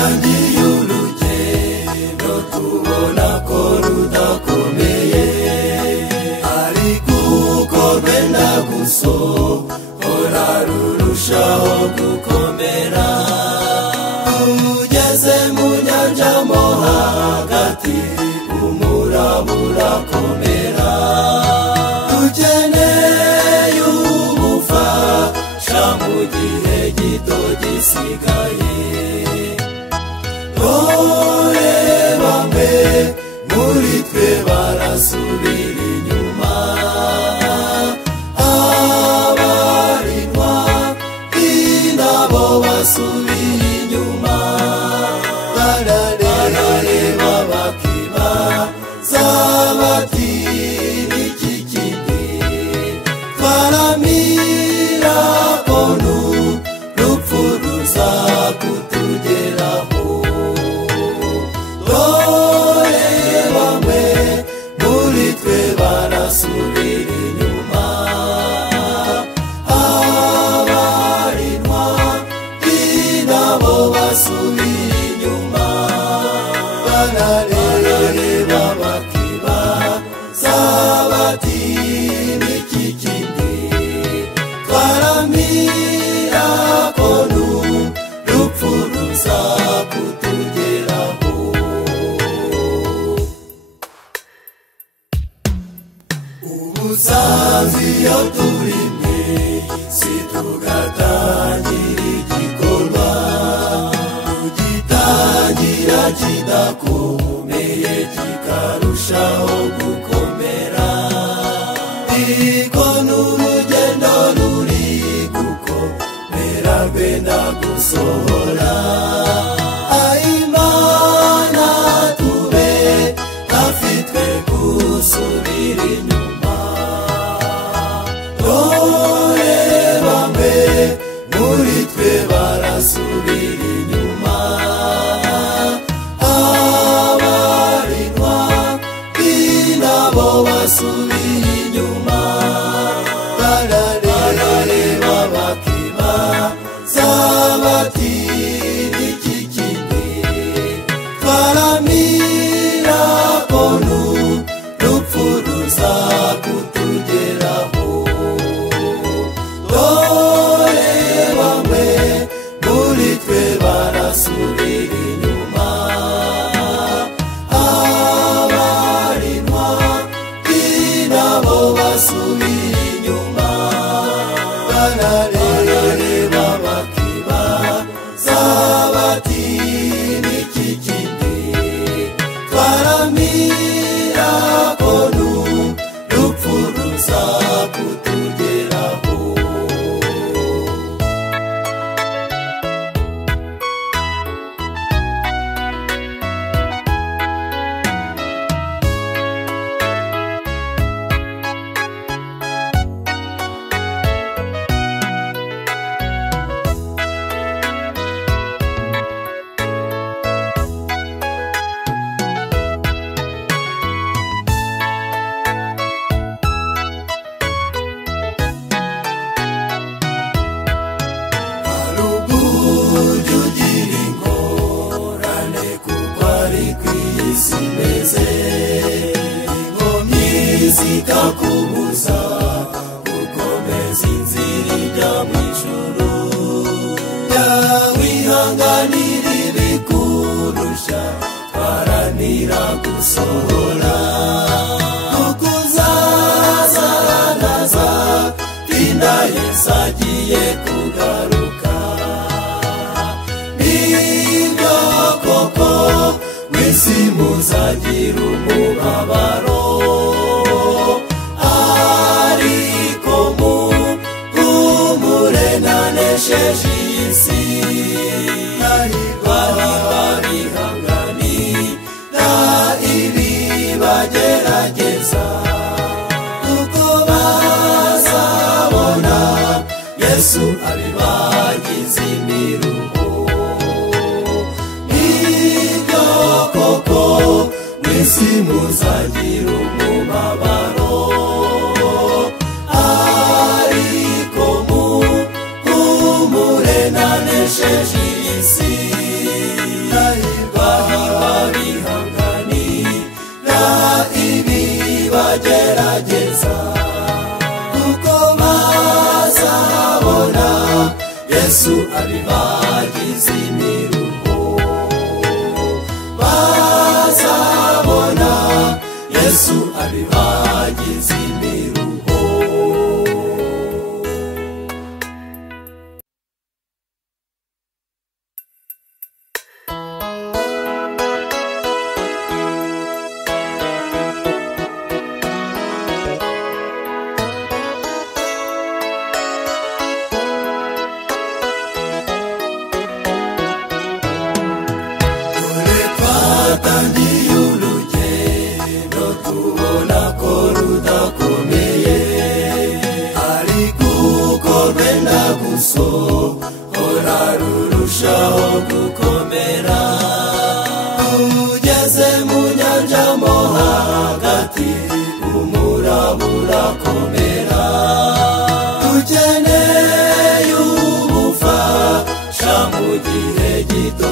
dutangiye urugendo tubona ko rudakomeye, ariko uko rwenda gusohora rurushaho gukomera. Tugeze mu nyanja mo hagati umuraba urakomera, dukeneye ubufasha mu gihe gito gisigaye. Dore bamwe muri twe barasubira inyuma, abarindwa nabo basubira inyuma, barareba bakibaza bati niki kindi twaramira ko n'urupfu ruza kutugeraho. Dore bamwe muri twe barasubira inyuma, abarindwa nabo basubira inyuma, barareba bakibaza bati niki kindi twaramira ko n'urupfu ruza kutugeraho. Umusanzu iyo turi mw'isi tugatangira igikorwa, tugitangira kidakomeye kikarushaho gukomera, ariko n'urugendo ruri gukomera rwenda gusohora. Imana tube hafi twe gusubira inyuma. Dore bamwe muri twe barasubira inyuma, abarindwa nabo basubira inyuma, barareba bakibaza bati niki kindi twaramira ko n'urupfu ruza kutugeraho. Dore bamwe muri twe barasubira inyuma, abarindwa nabo basubira inyuma, barareba bakibaza bati niki kindi twaramira ko n'urupfu ruza kutugeraho. Zikakubuza gukomeza inzira ijya mu ijuru, wihanganira ibikurusha twaranira gusohora, kuko uzazanaza tinda Yesu agiye kugaruka. Nibyo koko mw'isi muzagira umubabaro, ariko muhumure nanesheje iyi si. Barihanganira ibibagerageza, kuko bazabona Yesu abibagize imiruho. Nibyo koko mw'isi muzagira umubabaro, ariko muhumure nanesheje iyi si. Yesu abibagize imiruho bazabona Yesu abibagize imiruho. Twatangiye urugendo tubona ko rudakomeye, ariko uko rwenda gusohora rurushaho gukomera. Tugeze mu nyanja mo hagati umuraba urakomera, dukeneye ubufasha mu gihe gito.